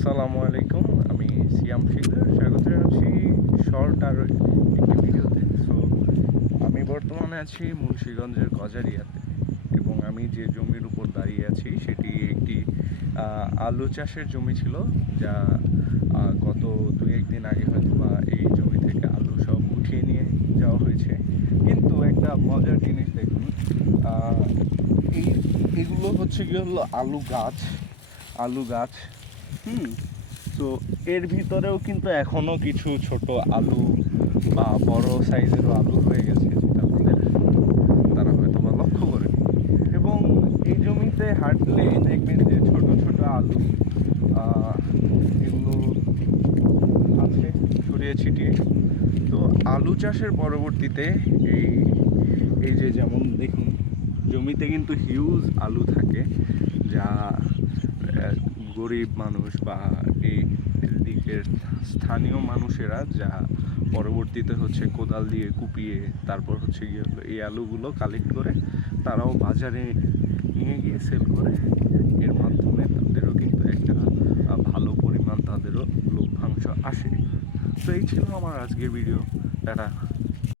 আসসালামু আলাইকুম, আমি সিয়াম শিকদার। স্বাগত জানাচ্ছি শর্ট আর একটি ভিডিওতে। সো আমি বর্তমানে আছি মুন্সিগঞ্জের গজারিয়াতে, এবং আমি যে জমির উপর দাঁড়িয়ে আছি সেটি একটি আলু চাষের জমি ছিল, যা গত 2-1 দিন আগে হয়তো বা এই জমি থেকে আলু সব উঠিয়ে নিয়ে যাওয়া হয়েছে। কিন্তু একটা মজার জিনিস দেখুন, এই এগুলো হচ্ছে কি হলো আলু গাছ। তো এর ভিতরেও কিন্তু এখনও কিছু ছোট আলু বা বড় সাইজেরও আলু হয়ে গেছে, যেটা তারা হয়তো বা লক্ষ্য করেনি। এবং এই জমিতে হাঁটলে দেখবেন যে ছোট ছোট আলু এগুলো আছে ছড়িয়ে ছিটিয়ে। তো আলু চাষের পরবর্তীতে এই এই যে যেমন দেখুন, জমিতে কিন্তু হিউজ আলু থাকে, যা গরিব মানুষ বা এই দিকের স্থানীয় মানুষেরা, যা পরবর্তীতে হচ্ছে কোদাল দিয়ে কুপিয়ে তারপর হচ্ছে গিয়ে এই আলুগুলো কালেক্ট করে তারাও বাজারে নিয়ে গিয়ে সেল করে। এর মাধ্যমে তাদেরও কিন্তু একটা ভালো পরিমাণ তাদেরও লভ্যাংশ আসে। তো এই ছিল আমার আজকের ভিডিও। টাটা।